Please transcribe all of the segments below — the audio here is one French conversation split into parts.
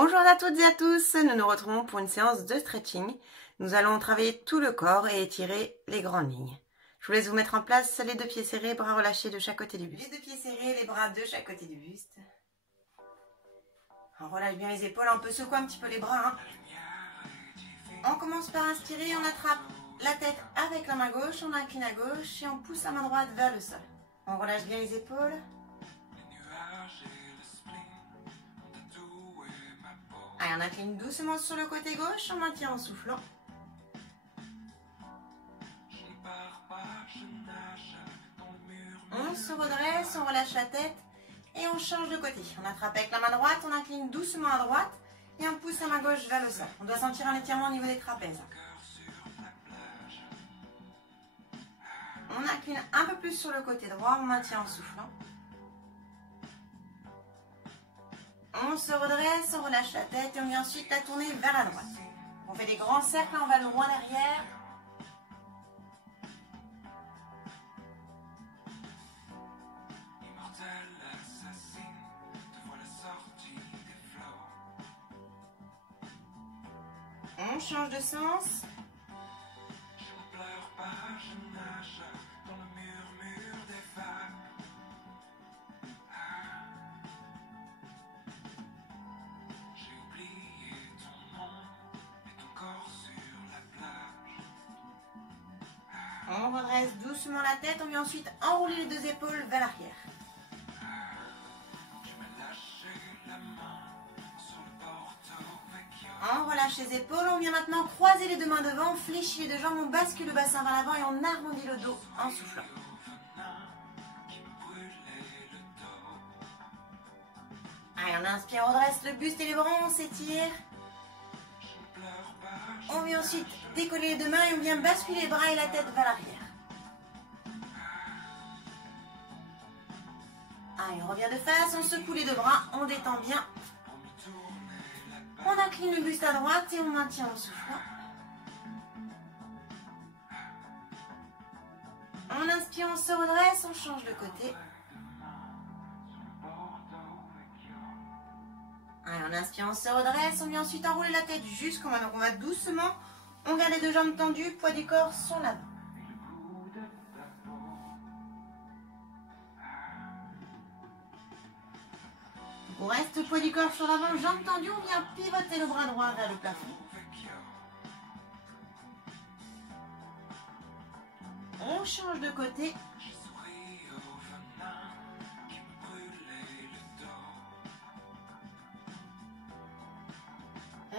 Bonjour à toutes et à tous, nous nous retrouvons pour une séance de stretching. Nous allons travailler tout le corps et étirer les grandes lignes. Je vous laisse vous mettre en place les deux pieds serrés, bras relâchés de chaque côté du buste. Les deux pieds serrés, les bras de chaque côté du buste. On relâche bien les épaules, on peut secouer un petit peu les bras. On commence par inspirer, on attrape la tête avec la main gauche, on incline à gauche et on pousse la main droite vers le sol. On relâche bien les épaules. Allez, on incline doucement sur le côté gauche, on maintient en soufflant. On se redresse, on relâche la tête et on change de côté. On attrape avec la main droite, on incline doucement à droite et on pousse la main gauche vers le sol. On doit sentir un étirement au niveau des trapèzes. On incline un peu plus sur le côté droit, on maintient en soufflant. On se redresse, on relâche la tête et on vient ensuite la tourner vers la droite. On fait des grands cercles, on va loin derrière. On change de sens. On redresse doucement la tête, on vient ensuite enrouler les deux épaules vers l'arrière. On relâche les épaules, on vient maintenant croiser les deux mains devant, on fléchit les deux jambes, on bascule le bassin vers l'avant et on arrondit le dos en soufflant. Allez, on inspire, on redresse le buste et les bras, on s'étire. On vient ensuite décoller les deux mains et on vient basculer les bras et la tête vers l'arrière. Allez, on revient de face, on secoue les deux bras, on détend bien. On incline le buste à droite et on maintient en soufflant. On inspire, on se redresse, on change de côté. Allez, on inspire, on se redresse, on vient ensuite enrouler la tête jusqu'en bas. Donc on va doucement, on garde les deux jambes tendues, poids du corps sur l'avant. On reste poids du corps sur l'avant, jambes tendues, on vient pivoter le bras droit vers le plafond. On change de côté.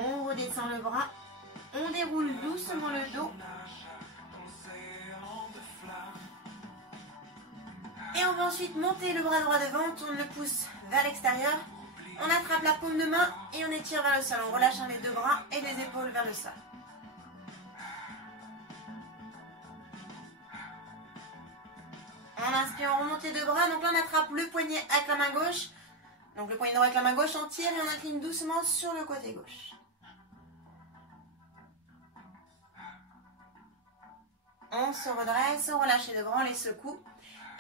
On redescend le bras, on déroule doucement le dos. Et on va ensuite monter le bras droit devant, on tourne le pouce vers l'extérieur. On attrape la paume de main et on étire vers le sol. On relâche les deux bras et les épaules vers le sol. On inspire, on remonte les deux bras. Donc là, on attrape le poignet avec la main gauche. Donc le poignet droit avec la main gauche, on tire et on incline doucement sur le côté gauche. On se redresse, on relâche les deux bras, on les secoue.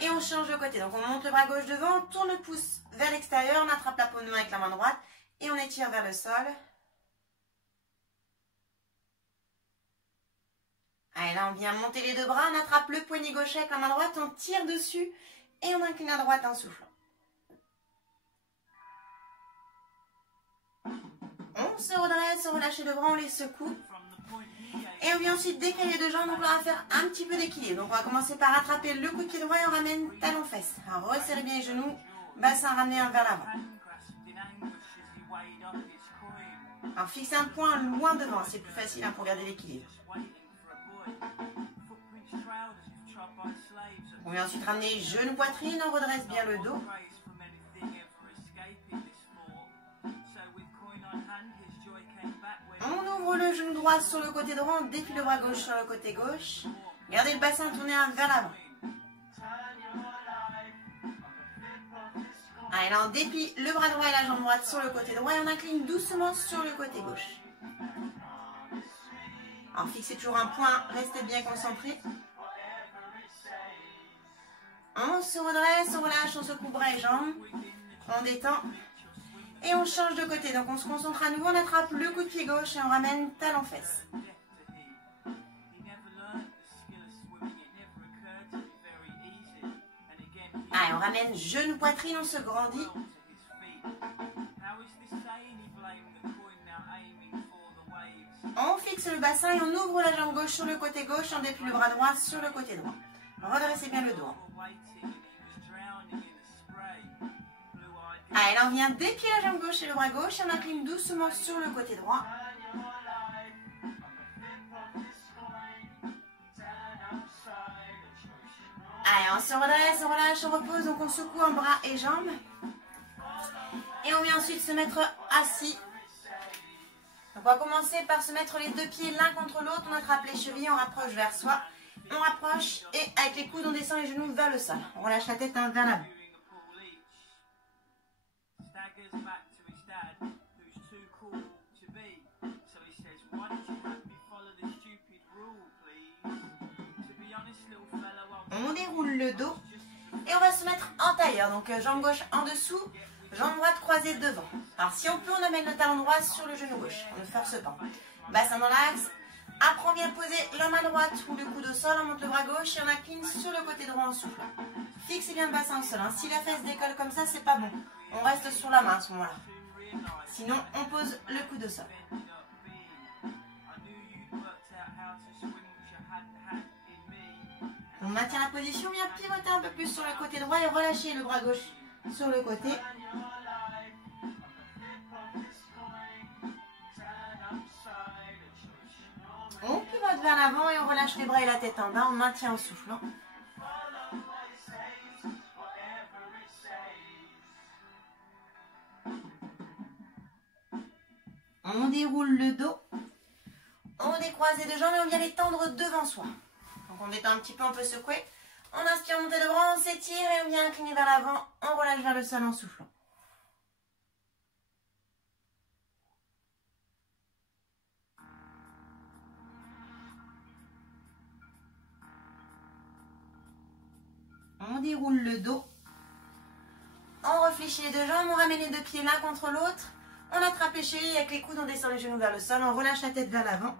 Et on change de côté. Donc on monte le bras gauche devant, on tourne le pouce vers l'extérieur, on attrape la paume de main avec la main droite et on étire vers le sol. Allez, là on vient monter les deux bras, on attrape le poignet gauche avec la main droite, on tire dessus et on incline à droite en soufflant. On se redresse, on relâche les deux bras, on les secoue. Et on vient ensuite décaler les deux jambes, donc là on va faire un petit peu d'équilibre. Donc on va commencer par attraper le coup de pied droit et on ramène talon-fesse. Alors resserrez bien les genoux, bassin ramené vers l'avant. Alors fixez un point loin devant, c'est plus facile pour garder l'équilibre. On vient ensuite ramener genou poitrine, on redresse bien le dos. On ouvre le genou droit sur le côté droit, on déplie le bras gauche sur le côté gauche. Gardez le bassin tourné vers l'avant. Allez, là on déplie le bras droit et la jambe droite sur le côté droit et on incline doucement sur le côté gauche. Alors fixez toujours un point, restez bien concentrés. On se redresse, on relâche, on secoue bras et jambes. On détend. Et on change de côté. Donc on se concentre à nouveau, on attrape le coup de pied gauche et on ramène talon-fesse. Allez, on ramène genou-poitrine, on se grandit. On fixe le bassin et on ouvre la jambe gauche sur le côté gauche, on déplie le bras droit sur le côté droit. Redressez bien le dos. Allez, là on vient déplier la jambe gauche et le bras gauche et on incline doucement sur le côté droit. Allez, on se redresse, on relâche, on repose, donc on secoue en bras et jambes. Et on vient ensuite se mettre assis. Donc on va commencer par se mettre les deux pieds l'un contre l'autre, on attrape les chevilles, on rapproche vers soi. On rapproche et avec les coudes on descend les genoux vers le sol. On relâche la tête vers l'avant. On déroule le dos et on va se mettre en tailleur. Donc jambe gauche en dessous, jambe droite croisée devant. Alors si on peut, on amène le talon droit sur le genou gauche. On ne force pas. Bassin dans l'axe. Après on vient poser la main droite ou le coude au sol, on monte le bras gauche et on incline sur le côté droit en soufflant. Fixez bien le bassin au sol. Hein. Si la fesse décolle comme ça, c'est pas bon. On reste sur la main à ce moment-là. Sinon, on pose le coude au sol. On maintient la position, vient pivoter un peu plus sur le côté droit et relâcher le bras gauche sur le côté. On pivote vers l'avant et on relâche les bras et la tête en bas, on maintient en soufflant. On déroule le dos. On décroise les deux jambes et on vient les tendre devant soi. Donc on détend un petit peu, on peut secouer. On inspire, on monte le bras, on s'étire et on vient incliner vers l'avant. On relâche vers le sol en soufflant. On déroule le dos. On réfléchit les deux jambes, on ramène les deux pieds l'un contre l'autre. On attrape les chevilles avec les coudes, on descend les genoux vers le sol. On relâche la tête vers l'avant.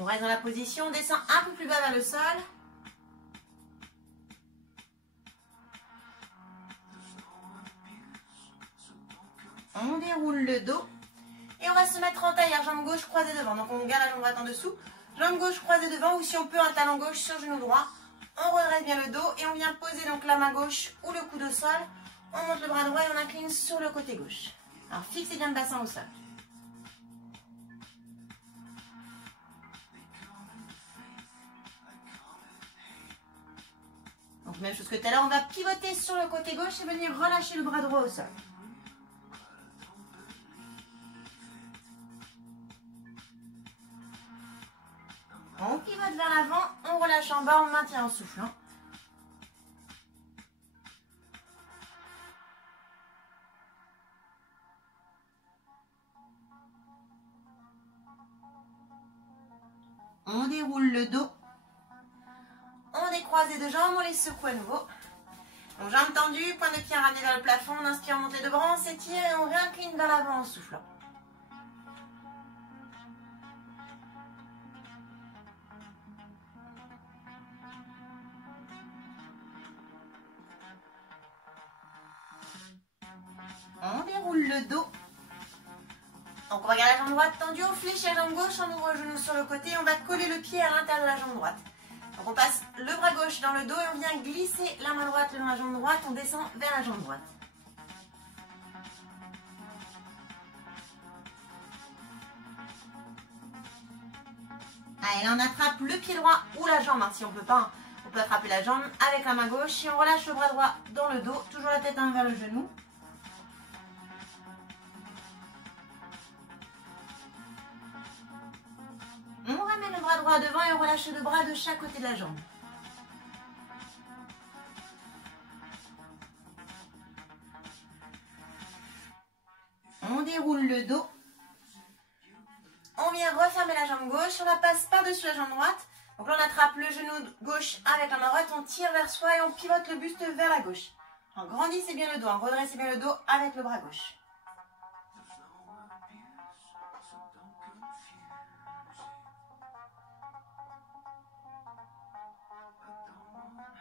On reste dans la position, on descend un peu plus bas vers le sol. On déroule le dos. Et on va se mettre en tailleur, jambe gauche croisée devant. Donc on garde la jambe droite en dessous. Jambe gauche croisée devant ou si on peut un talon gauche sur genou droit. On redresse bien le dos et on vient poser donc la main gauche ou le coude au sol. On monte le bras droit et on incline sur le côté gauche. Alors fixez bien le bassin au sol. Donc même chose que tout à l'heure, on va pivoter sur le côté gauche et venir relâcher le bras droit au sol. On pivote vers l'avant, on relâche en bas, on maintient en soufflant. On déroule le dos. On décroise les deux jambes, on les secoue à nouveau. Donc jambes tendues, pointe de pied ramené vers le plafond, on inspire, on monte les deux bras, on s'étire et on réincline vers l'avant en soufflant. On déroule le dos. Donc on va garder la jambe droite tendue, on fléchit la jambe gauche, on ouvre le genou sur le côté, on va coller le pied à l'intérieur de la jambe droite. Donc on passe le bras gauche dans le dos et on vient glisser la main droite le long de la jambe droite, on descend vers la jambe droite. Allez, là on attrape le pied droit ou la jambe, hein, si on peut pas, hein. On peut attraper la jambe avec la main gauche et on relâche le bras droit dans le dos, toujours la tête vers le genou. On ramène le bras droit devant et on relâche le bras de chaque côté de la jambe. On déroule le dos. On vient refermer la jambe gauche, on la passe par-dessus la jambe droite. Donc là, on attrape le genou gauche avec la main droite, on tire vers soi et on pivote le buste vers la gauche. Alors, grandissez bien le dos, redressez bien le dos avec le bras gauche.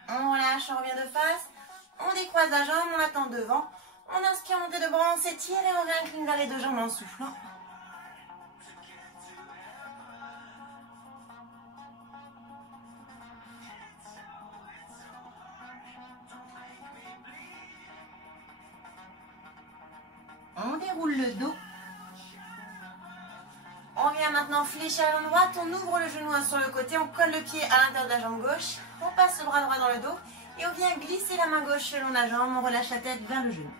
On relâche, on revient de face, on décroise la jambe, on attend devant. On inspire, montée de bras, on s'étire et on réincline vers les deux jambes en soufflant. On déroule le dos. On vient maintenant fléchir à la jambe droite, on ouvre le genou sur le côté, on colle le pied à l'intérieur de la jambe gauche, on passe le bras droit dans le dos et on vient glisser la main gauche le long de la jambe, on relâche la tête vers le genou.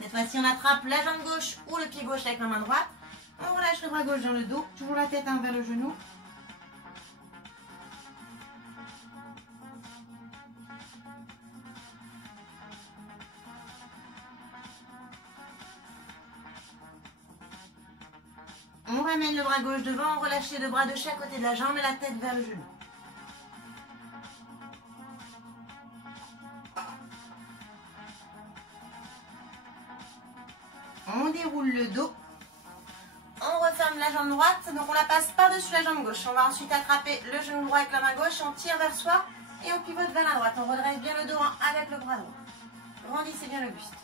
Cette fois-ci, on attrape la jambe gauche ou le pied gauche avec la main droite. On relâche le bras gauche dans le dos, toujours la tête vers le genou. On ramène le bras gauche devant, on relâche les deux bras de chaque côté de la jambe et la tête vers le genou. On déroule le dos. On referme la jambe droite, donc on la passe par-dessus la jambe gauche. On va ensuite attraper le genou droit avec la main gauche, on tire vers soi et on pivote vers la droite. On redresse bien le dos avec le bras droit. Grandissez bien le buste.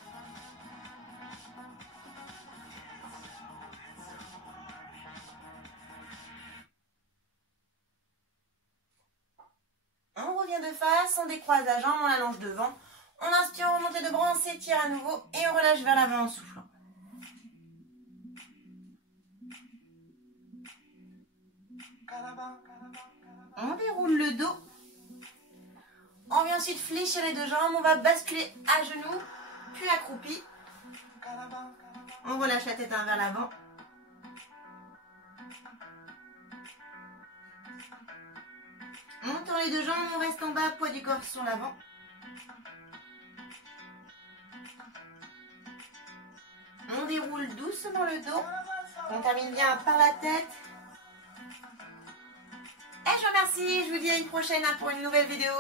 On revient de face, on décroise la jambe, on l'allonge devant. On inspire, on remonte de bras, on s'étire à nouveau et on relâche vers l'avant en soufflant. On déroule le dos. On vient ensuite fléchir les deux jambes. On va basculer à genoux, puis accroupi. On relâche la tête vers l'avant. On tend les deux jambes, on reste en bas, poids du corps sur l'avant. On déroule doucement le dos. On termine bien par la tête. Et je vous remercie, je vous dis à une prochaine pour une nouvelle vidéo.